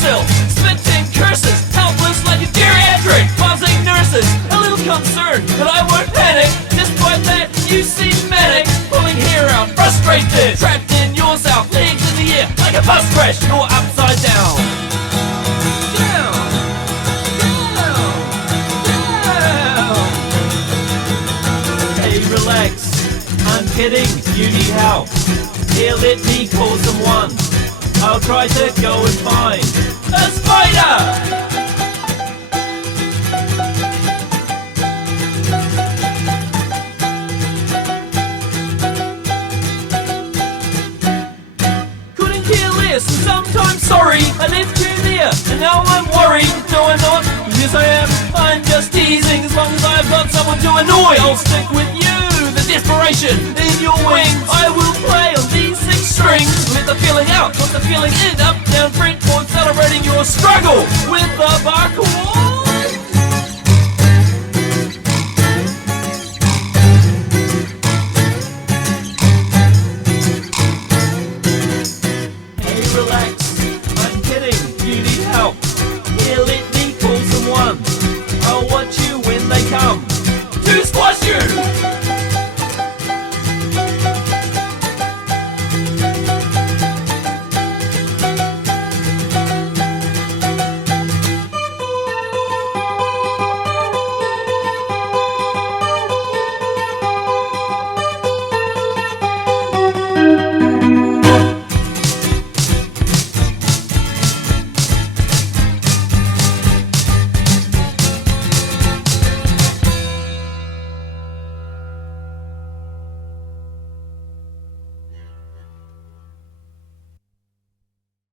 imbecile, spitting curses, helpless like a geriatric, buzzing nurses, a little concerned, but I won't panic. Despite that, you seem manic, pulling hair out, frustrated, trapped in yourself, legs in the air, like a bus crash, you're upside down. Down, down, down. Hey, relax, I'm kidding, you need help. Here, let me call someone. I'll try to go and find a spider! Couldn't care less, and sometimes sorry I left you there, and now I'm worried. No, I'm not, yes I am. I'm just teasing, as long as I've got someone to annoy, I'll stick with you. The desperation in your wings, I will play on these 6 strings. Let the feeling out, put the feeling in, up, down, fretboard, celebrating your struggle with the bark wall.